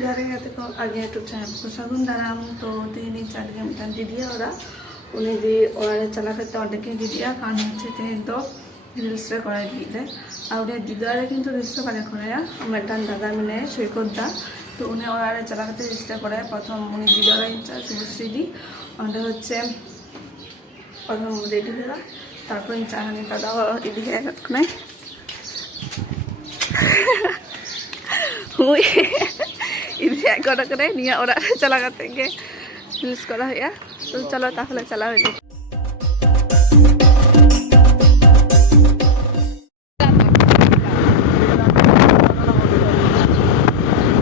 जा रहे थे आगे यूट्यूब चैनल को सगुन दाराम तो तीन चार मिनट दीदिया उन्हें दी और चला करते अनेक दीदिया कारण तीन तो रिल्स करा दिए और दीदारे क्योंकि रिल्स बारे कराया मिटान दादा मिले सैकत दा तो उन्हें और चला करते रिल्स कराया प्रथम उन्हें दीदारा इंचार्ज शुभश्री दी अंदर हे प्रथम रेडी हुआ तारपर चाहानी दादा इदिके नहीं इधर करा करे निया और चला करते के यूज करा है तो चलो ताहले चला हो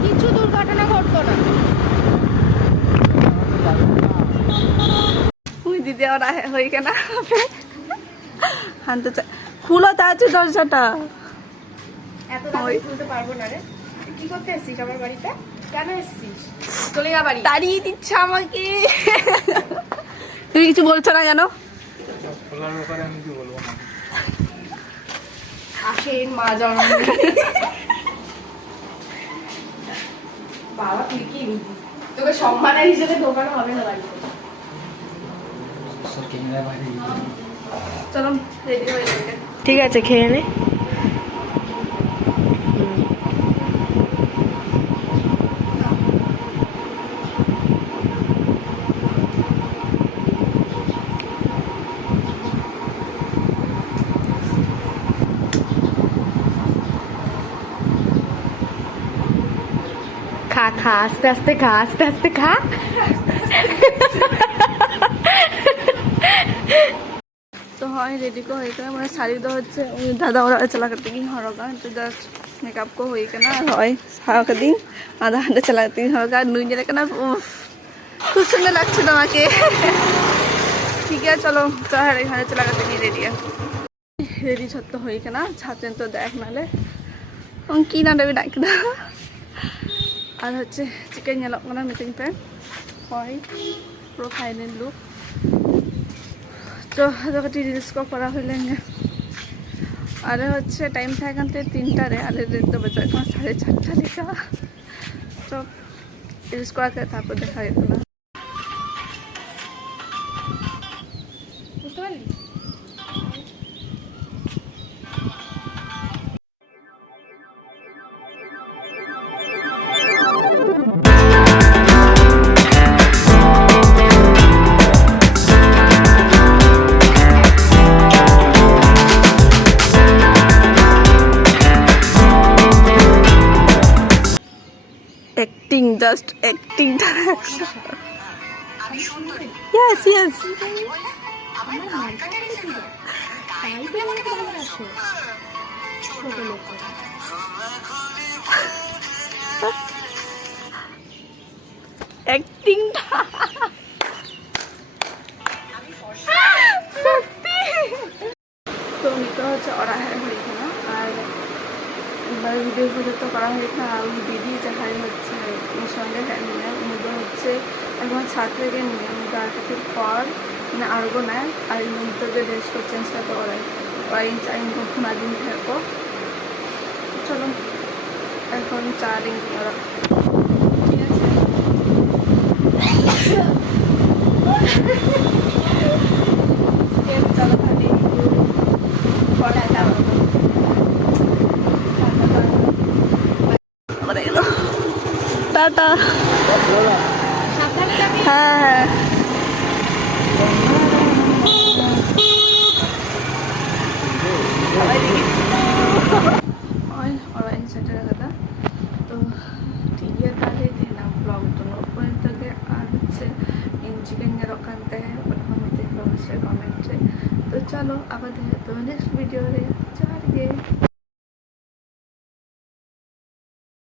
কিছু দুর্ঘটনা ঘটতো না ওই দিদি আর হই কেনা হান তো খুলো তাড়াতাড়ি দরজাটা এত তাড়াতাড়ি খুলতে পারবো না রে কি করতে এসেছিস আমার বাড়িতে কেন এসেছিস চলে যা বাড়ি তাড়িয়ে দিচ্ছে আমাকে তুমি কিছু বলছো না জানো খোলার ব্যাপারে আমি কি বলবো না আসেন মা জানো বাবা তুই কি তোকে সম্মানের হিসেবে ঢোকানো হবে না বাড়িতে চলো রেডি হয়ে যাবে ঠিক আছে খেয়ে নে खा खा आस्ते आस्ते खा तो हाँ रेडी को होकर मैं शाड़ी तो हे दादा और चला करते कि हरका तो जस्ट मेकअप को होना है सारा दिन आधा घंटा चला करते हरका नुई जले खूब सुंदर लगছে তোমাকে ठीक है चलो सारे घर चला करते रेडी रेडी छत होना छाते तो देख नाले की ना भी डाक और हे चिकेन मीटिंग पे हय पूरा फाइनल लुक तो रिल्स को करा हलेंगे और हे टाइम थे 3टारे और तो बजे 4:30 लेखा तो रिल्स करा देखा बुझते पारली just acting yes acting तो निका হচ্ছে ওরা হইখানা আর এবার ভিডিও করে তো করা হইখানা আর দিদি যাহাই হচ্ছে সঙ্গে নিয়ে মুদো হচ্ছে এখন ছাদ থেকে নিয়ে মুদো আর কিছুর পর মানে আরগো নেয় আর মুদোকে ড্রেস কোড চেঞ্জ করতে ওরা ইনকম দিন থাকো চলো এখন চা দিন ওরা ঠিক আছে চলো খালি পরে टाटा हाँ ऑनलाइन सेंटर कथा तो ठीक है ताले देना ब्लॉग तो के और इन चिकेन रखाते हैं कमेंट तो चलो अब तो नेक्स्ट वीडियो रे